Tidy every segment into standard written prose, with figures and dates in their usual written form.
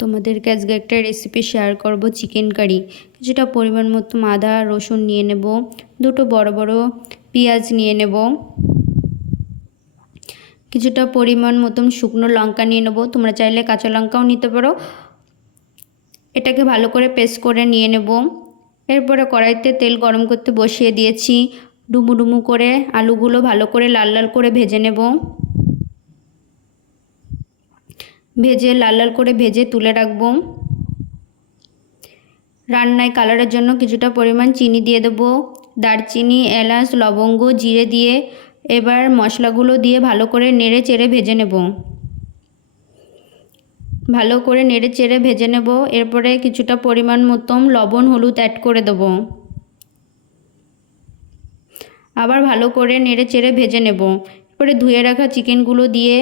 তোমাদেরকে আজকে একটা রেসিপি শেয়ার করব, চিকেন কারি। কিছুটা পরিমাণ মতো আদা রসুন নিয়ে নেব, দুটো বড় বড় পেঁয়াজ নিয়ে নেব, কিছুটা পরিমাণ মতন শুকনো লঙ্কা নিয়ে নেব, তোমরা চাইলে কাঁচা লঙ্কাও নিতে পারো। এটাকে ভালো করে পেস্ট করে নিয়ে নেব। এরপরে কড়াইতে তেল গরম করতে বসিয়ে দিয়েছি। ডুমু ডুমু করে আলুগুলো ভালো করে লাল লাল করে ভেজে নেব। লাল লাল করে ভেজে তুলে রাখবো। রান্নায় কালারের জন্য কিছুটা পরিমাণ চিনি দিয়ে দেবো, দারচিনি এলাচ লবঙ্গ জিরে দিয়ে এবার মশলাগুলো দিয়ে ভালো করে নেড়ে চেড়ে ভেজে নেব। ভালো করে নেড়ে চেড়ে ভেজে নেব। এরপরে কিছুটা পরিমাণ মতন লবণ হলুদ অ্যাড করে দেব। আবার ভালো করে নেড়ে চেড়ে ভেজে নেব। এরপরে ধুয়ে রাখা চিকেনগুলো দিয়ে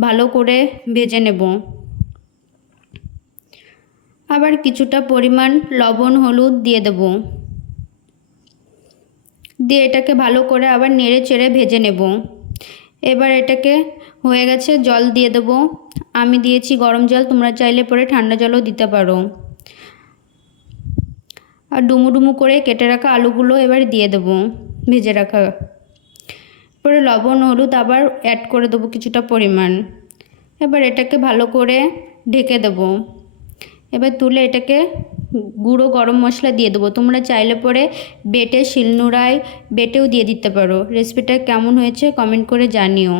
ভালো করে ভেজে নেব। আবার কিছুটা পরিমাণ লবণ হলুদ দিয়ে দেব, দিয়ে এটাকে ভালো করে আবার নেড়ে চেড়ে ভেজে নেব। এবার এটাকে হয়ে গেছে, জল দিয়ে দেব। আমি দিয়েছি গরম জল, তোমরা চাইলে পরে ঠান্ডা জলও দিতে পারো। আর ডুমু ডুমু করে কেটে রাখা আলুগুলো এবার দিয়ে দেব ভেজে রাখা। এরপরে লবণ হলুদ আবার অ্যাড করে দেবো কিছুটা পরিমাণ। এবার এটাকে ভালো করে ঢেকে দেব। এবার তুলে এটাকে গুঁড়ো গরম মশলা দিয়ে দেবো। তোমরা চাইলে পরে বেটে শিলনোড়ায় বেটেও দিয়ে দিতে পারো। রেসিপিটা কেমন হয়েছে কমেন্ট করে জানিও।